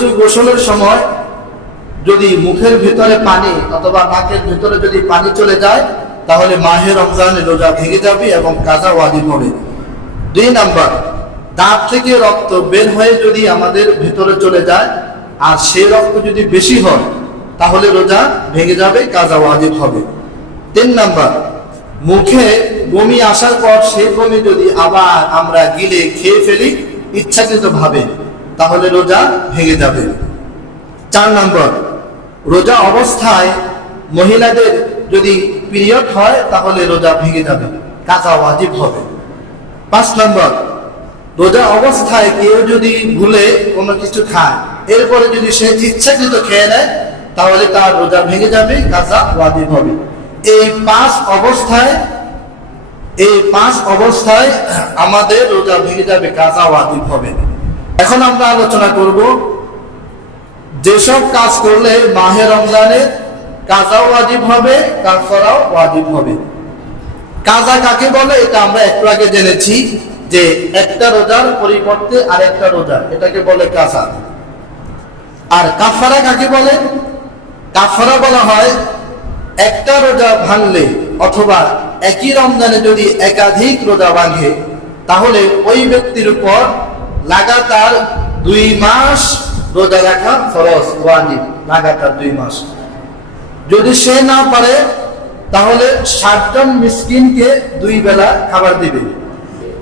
অজু গোসলের সময় যদি মুখের ভিতরে পানি অথবা নাকের ভিতরে যদি পানি চলে যায়, তাহলে মাহে রমজানের রোজা ভেঙে যাবে এবং কাজা ওয়াজিব হবে। দুই নাম্বার, দাঁত থেকে রক্ত বের হয়ে যদি আমাদের ভিতরে চলে যায়, আর সেই রক্ত যদি বেশি হয়, তাহলে রোজা ভেঙে যাবে কাজা ওয়াজিব হবে। তিন নাম্বার, মুখে বমি আসার পর সেই বমি যদি আবার আমরা গিলে খেয়ে ফেলি ইচ্ছাকৃত ভাবে তাহলে রোজা ভেঙে যাবে। চার নম্বর, রোজা অবস্থায় মহিলাদের যদি পিরিয়ড হয়, তাহলে রোজা ভেঙে যাবে কাঁচা ওয়াজিব হবে। পাঁচ নম্বর, রোজা অবস্থায় কেউ যদি ভুলে কোনো কিছু খায়, এরপরে যদি সে ইচ্ছাকৃত খেয়ে নেয়, তাহলে তার রোজা ভেঙে যাবে কাঁচা ওয়াজিব হবে। এই পাঁচ অবস্থায়, এই পাঁচ অবস্থায় আমাদের রোজা ভেঙে যাবে কাঁচা ওয়াজিব হবে। এখন আমরা আলোচনা করব যেসব কাজ করলে মাহে রমজানে কাজাও ওয়াজিব হবে কাফারাও ওয়াজিব হবে। কাজা কাকে বলে? এটা আমরা একটু আগে জেনেছি যে একটা রোজার পরিবর্তে আরেকটা রোজা, এটাকে বলে কাজা। আর কাফারা কাকে বলে? কাফারা বলা হয় একটা রোজা ভাঙলে অথবা একই রমজানে যদি একাধিক রোজা ভাঙে, তাহলে ওই ব্যক্তির উপর লাগাতার দুই মাস রোজা রাখা ফরজ, ওয়াজিব, লাগাতার দুই মাস। যদি সে না পারে, তাহলে ষাটজন মিসকিনকে দুই বেলা খাবার দিবে।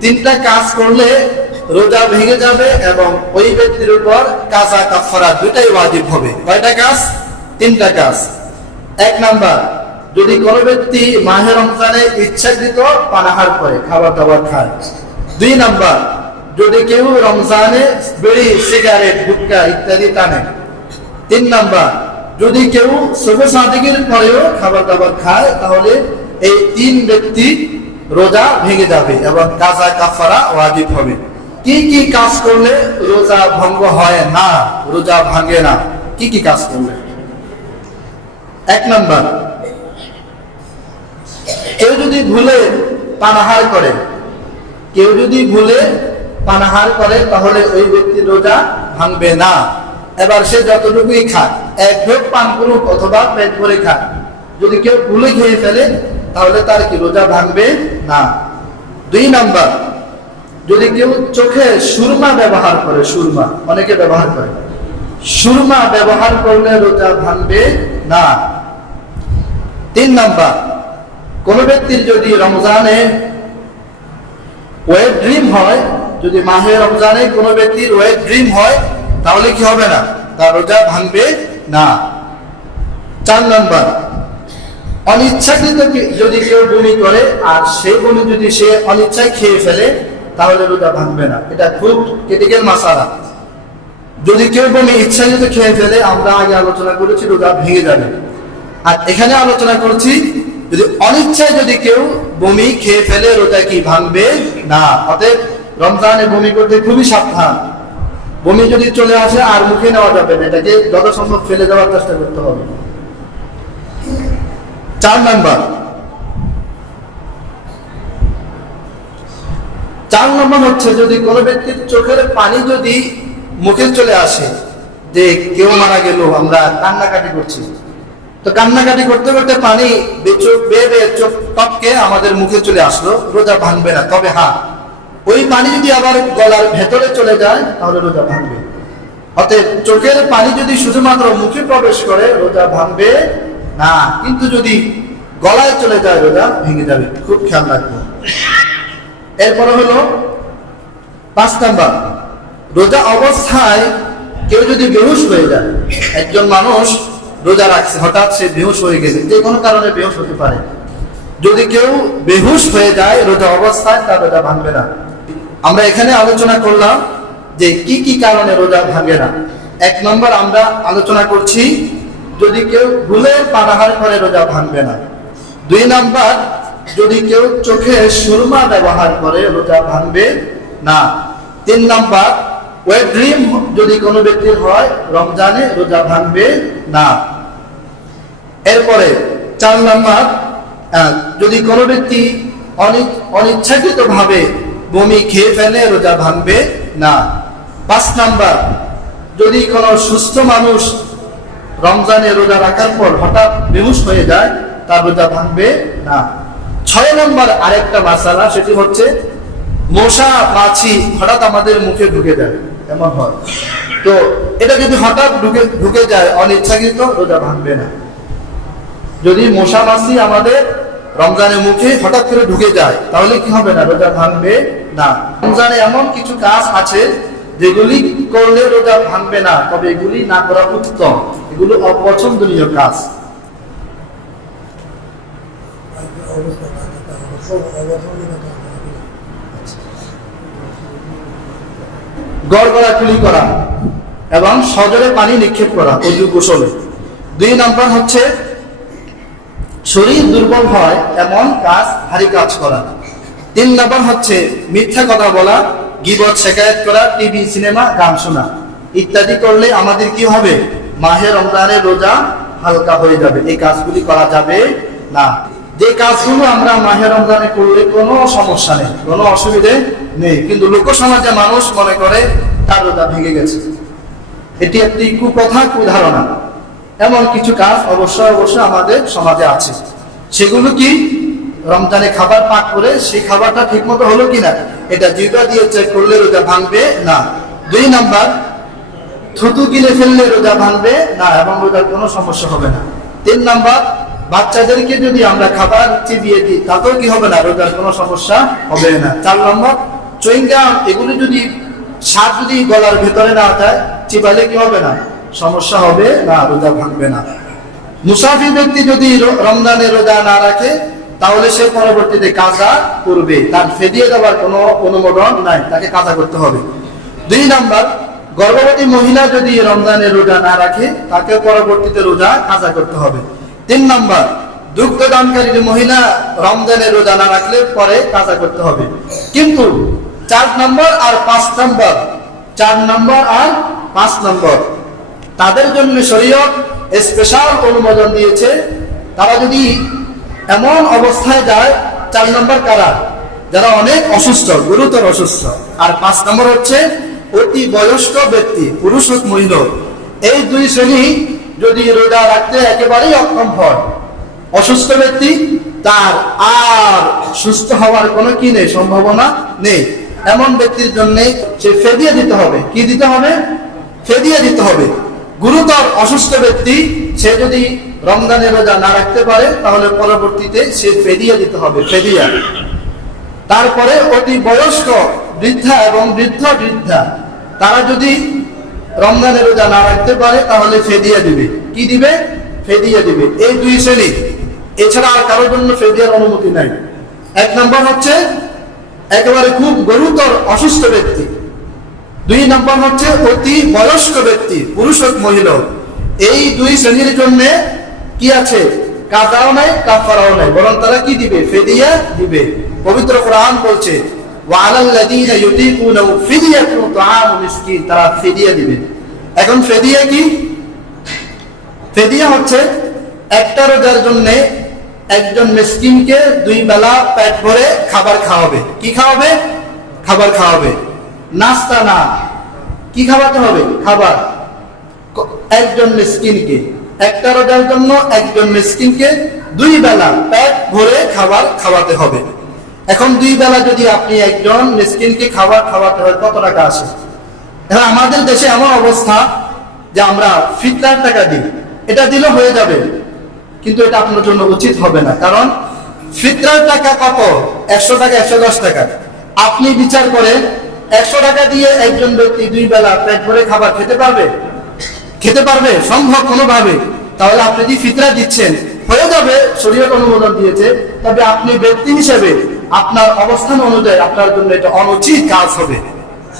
তিনটা কাজ করলে রোজা ভেঙে যাবে এবং ওই ব্যক্তির উপর কাজা কাফারা দুটাই ওয়াজিব হবে। কয়টা কাজ? তিনটা কাজ। এক নাম্বার, যদি কোনো ব্যক্তি মাহের রমজানে ইচ্ছাকৃত পানাহার করে, খাবার দাবার খায়। দুই নাম্বার যদি কেউ রমজানে বিড়ি, সিগারেট, গুটকা ইত্যাদি টানে। তিন নাম্বার, যদি কেউ শুভ সাদিকের পরেও খাবার দাবার খায়, তাহলে এই তিন ব্যক্তি রোজা ভেঙে যাবে এবং কাজা কাফারা ওয়াজিব হবে। কি কি কাজ করলে রোজা ভঙ্গ হয় না, রোজা ভাঙে না? কি কি কাজ করলে? এক নাম্বার, কেউ যদি ভুলে পানাহার করে, কেউ যদি ভুলে পানাহার করে, তাহলে ওই ব্যক্তি রোজা ভাঙবে না। এবার সে যতটুকুই খাক, এক ঢোক পান করুক অথবা পেট ভরে খাক, যদি কেউ ভুলে খেয়ে ফেলে, তাহলে তার কি রোজা ভাঙবে না? দুই নাম্বার, যদি কেউ চোখে সুরমা ব্যবহার করে, সুরমা, অনেকে ব্যবহার করে, সুরমা ব্যবহার করলে রোজা ভাঙবে না। তিন নাম্বার, কোন ব্যক্তির যদি রমজানে ওয়েট ড্রিম হয় যদি মাহে রমজানে কোনো ব্যক্তির ওয়েট ড্রিম হয়, তাহলে কি হবে না? তার রোজা ভাঙবে না। চার নম্বর, অনিচ্ছাকৃত যদি কেউ বমি করে, আর সেই বমি যদি সে অনিচ্ছায় খেয়ে ফেলে, তাহলে রোজা ভাঙবে না। এটা খুব ক্রিটিক্যাল মাসালা। যদি কেউ বমি ইচ্ছাকৃত খেয়ে ফেলে, আমরা আগে আলোচনা করেছি, রোজা ভেঙে যাবে। আর এখানে আলোচনা করছি, যদি অনিচ্ছায় যদি কেউ বমি খেয়ে ফেলে, রোজা কি ভাঙবে না? অতএব রমজানে বমি করতে খুবই সাবধান। বমি যদি চলে আসে, আর মুখে নেওয়া যাবে না। এটাকে যত সম্ভব ফেলে দেওয়ার চেষ্টা করতে হবে। চার নাম্বার। চার নম্বর হচ্ছে, যদি কোনো ব্যক্তির চোখের পানি যদি মুখে চলে আসে, যে কেউ মারা গেল, আমরা কান্নাকাটি করছি। তো কান্নাকাটি করতে করতে পানি চোখ বেয়ে বেয়ে চোখ টপকে আমাদের মুখে চলে আসলো, রোজা ভাঙবে না। তবে হ্যাঁ ওই পানি যদি আবার গলার ভেতরে চলে যায়, তাহলে রোজা ভাঙবে। অতএব চোখের পানি যদি শুধুমাত্র মুখে প্রবেশ করে, রোজা ভাঙবে না। কিন্তু যদি গলায় চলে যায়, রোজা ভেঙে যাবে। খুব খেয়াল রাখব। এরপরে হলো পাঁচ নাম্বার। রোজা অবস্থায় কেউ যদি বেহুশ হয়ে যায়, একজন মানুষ রোজা রাখছে, হঠাৎ সে বেহুশ হয়ে গেছে। যে কোনো কারণে বেহুশ হতে পারে। যদি কেউ বেহুশ হয়ে যায় রোজা অবস্থায়, তার রোজা ভাঙবে না। আমরা এখানে আলোচনা করলাম যে কি কি কারণে রোজা ভাঙে না। এক নম্বর আমরা আলোচনা করছি, যদি কেউ ভুলে পানাহার করে রোজা ভাঙবে না। দুই নাম্বার, যদি কেউ চোখে সুরমা ব্যবহার করে রোজা ভাঙবে না। তিন নাম্বার ওয়েট ড্রিম যদি কোনো ব্যক্তির হয়, রমজানে রোজা ভাঙবে না। এরপরে চার নাম্বার যদি কোনো ব্যক্তি অনি- অনিচ্ছাকৃত ভাবে বমি খেয়ে ফেলে, রোজা ভাঙবে না। পাঁচ নাম্বার, যদি কোনো সুস্থ মানুষ রমজানে রোজা রাখার পর হঠাৎ বেহুশ হয়ে যায়, তার রোজা ভাঙবে না। ছয় নম্বর আরেকটা মাসালা, সেটি হচ্ছে, মশা, মাছি হঠাৎ আমাদের মুখে ঢুকে যায়। এমন হয়। তো এটা যদি হঠাৎ ঢুকে ঢুকে যায়, অনিচ্ছাকৃত, রোজা ভাঙবে না। যদি মশা, মাছি আমাদের রমজানের মুখে হঠাৎ করে ঢুকে যায়, তাহলে কি হবে না? রোজা ভাঙবে না। রমজানে এমন কিছু কাজ আছে যেগুলি করলে রোজা ভাঙবে না, তবে এগুলি না করা উত্তম। এগুলো অপছন্দনীয় কাজ। গড়গড়াকুলি করা এবং সজরে পানি নিক্ষেপ করা, অজু গোসলে। দুই নম্বর হচ্ছে শরীর দুর্বল হয়, এমন কাজ ভারী কাজ করা। তিন নম্বর হচ্ছে মিথ্যা কথা বলা, গিবত শেখায়ত করা, টিভি, সিনেমা, গান শোনা। ইত্যাদি করলে আমাদের কি হবে? মাহে রমজানের রোজা হালকা হয়ে যাবে। এই কাজগুলি করা যাবে না। যে কাজগুলো আমরা মাহে রমজানে করলে কোনো সমস্যা নেই, কোনো অসুবিধে নেই। কিন্তু লোক সমাজে মানুষ মনে করে, তার রোজা ভেঙে গেছে। এটি একটি কুকথা কুধারণা। এমন কিছু কাজ অবশ্যই অবশ্যই আমাদের সমাজে আছে। সেগুলো কি? রমজানে খাবার পাক করে সেই খাবারটা ঠিক মতো হলো কিনা, এটা জিবা দিয়ে চেক করলে রোজা ভাঙবে না। দুই নাম্বার, থুতু গিলে ফেললে রোজা ভাঙবে না এবং রোজার কোনো সমস্যা হবে না। তিন নাম্বার, বাচ্চাদেরকে যদি আমরা খাবার চিবিয়ে দিই, তাতেও কি হবে না? রোজার কোনো সমস্যা হবে না। চার নম্বর, চুইংগাম, এগুলি যদি, স্বাদ যদি গলার ভেতরে না যায়, চিবালে কি হবে না? সমস্যা হবে, না, রোজা ভাঙবে না। মুসাফির ব্যক্তি যদি রমজানে রোজা না রাখে, তাহলে সে পরবর্তীতে কাজা করবে। তার ফেদিয়ে দেওয়ার কোনো অনুমোদন নাই, তাকে কাজা করতে হবে। দুই নাম্বার, গর্ভবতী মহিলা যদি রমজানে রোজা না রাখে, তাকে পরবর্তীতে রোজা কাজা করতে হবে। তিন নাম্বার, দুগ্ধ দানকারী যে মহিলা রমজানে রোজা না রাখলে পরে কাজা করতে হবে। কিন্তু চার নম্বর আর পাঁচ নম্বর, চার নম্বর আর পাঁচ নম্বর। তাদের জন্য শরীয়ত স্পেশাল অনুমোদন দিয়েছে। তারা যদি এমন অবস্থায় যায়, চার নম্বর কারা? যারা অনেক অসুস্থ, গুরুতর অসুস্থ। আর পাঁচ নম্বর হচ্ছে অতি বয়স্ক ব্যক্তি, পুরুষ হোক, মহিলা এই দুই শ্রেণি যদি রোজা রাখতে একেবারেই অক্ষম হয় অসুস্থ ব্যক্তি, তার আর সুস্থ হওয়ার কোনো কি নেই, সম্ভাবনা নেই। এমন ব্যক্তির জন্য সে ফেদিয়ে দিতে হবে। কি দিতে হবে? ফেদিয়ে দিতে হবে। গুরুতর অসুস্থ ব্যক্তি, সে যদি রমজানের রোজা না রাখতে পারে, তাহলে পরবর্তীতে সে ফেদিয়া দিতে হবে, ফেদিয়া। তারপরে অতি বয়স্ক, বৃদ্ধা এবং বৃদ্ধ বৃদ্ধা, তারা যদি রমজানের রোজা না রাখতে পারে, তাহলে ফেদিয়া দিবে। কি দিবে? ফেদিয়া দিবে। এই দুই শ্রেণি। এছাড়া আর কারোর জন্য ফেদিয়ার অনুমতি নাই। এক নম্বর হচ্ছে, একেবারে খুব গুরুতর অসুস্থ ব্যক্তি। দুই নম্বর হচ্ছে অতি বয়স্ক ব্যক্তি, পুরুষ হোক, মহিলা এই দুই শ্রেণির জন্য কি আছে? কাজাও নাই কাফারাও নাই। বরং তারা কি দিবে? ফেদিয়া দিবে। পবিত্র কোরআন বলছে তারা ফিদিয়া দিবে। এখন ফেদিয়া কি? ফেদিয়া হচ্ছে একটা রোজার জন্য একজন মিসকিনকে দুই বেলা পেট ভরে খাবার খাওয়াবে। কি খাওয়াবে? খাবার খাওয়াবে। নাস্তা না। কি খাওয়াতে হবে? খাবার। একজন মিসকিনকে। একটা রোজার জন্য একজন মিসকিনকে দুই বেলা পেট ভরে খাবার খাওয়াতে হবে। এখন দুই বেলা যদি আপনি একজন মিসকিনকে খাবার খাওয়াতে হয়, কত টাকা আসে এখন আমাদের দেশে এমন অবস্থা যে আমরা ফিতরার টাকা দিই। এটা দিলে হয়ে যাবে। কিন্তু এটা আপনার জন্য উচিত হবে না। কারণ ফিতরার টাকা কত? একশো টাকা, একশো দশ টাকা। আপনি বিচার করেন একশো টাকা দিয়ে একজন ব্যক্তি দুই বেলা পেট ভরে খাবার খেতে পারবে? খেতে পারবে? সম্ভব কোনোভাবে? তাহলে আপনি যদি ফিতরা দিচ্ছেন, হয়ে যাবে শরীরের অনুমোদন দিয়েছে। তবে আপনি ব্যক্তি হিসেবে আপনার অবস্থান অনুযায়ী আপনার জন্য এটা অনুচিত কাজ হবে।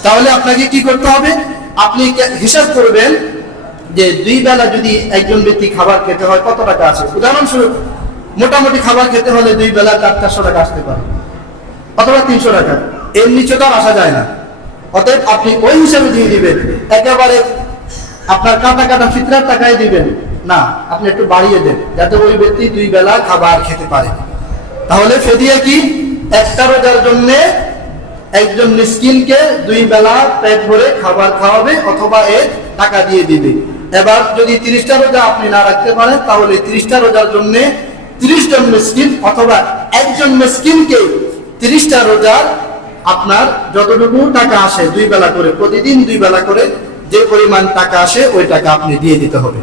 তাহলে আপনাকে কি করতে হবে? আপনি হিসাব করবেন যে দুই বেলা যদি একজন ব্যক্তি খাবার খেতে হয়, কত টাকা আছে? উদাহরণস্বরূপ, মোটামুটি খাবার খেতে হলে দুই বেলা চার চারশো টাকা আসতে পারে। অথবা তিনশো টাকা। এর নিচে তো আর আসা যায় না। অতএব আপনি ওই হিসাবে দিয়ে দিবেন। একেবারে আপনার কাটা কাটা ফিতরার টাকায় দিবেন। না, আপনি একটু বাড়িয়ে দেন, যাতে ওই ব্যক্তি দুই বেলা খাবার খেতে পারে। তাহলে ফেদিয়া কি? একটা রোজার জন্য একজন মিসকিনকে দুই বেলা পেট ভরে খাবার খাওয়াবে অথবা এ টাকা দিয়ে দিবে। এবার যদি তিরিশটা রোজা আপনি না রাখতে পারেন, তাহলে তিরিশটা রোজার জন্য তিরিশ জন মিসকিন অথবা একজন মিসকিনকে তিরিশটা রোজার আপনার যতটুকু টাকা আসে দুই বেলা করে, প্রতিদিন দুই বেলা করে যে পরিমাণ টাকা আসে, ওই টাকা আপনি দিয়ে দিতে হবে।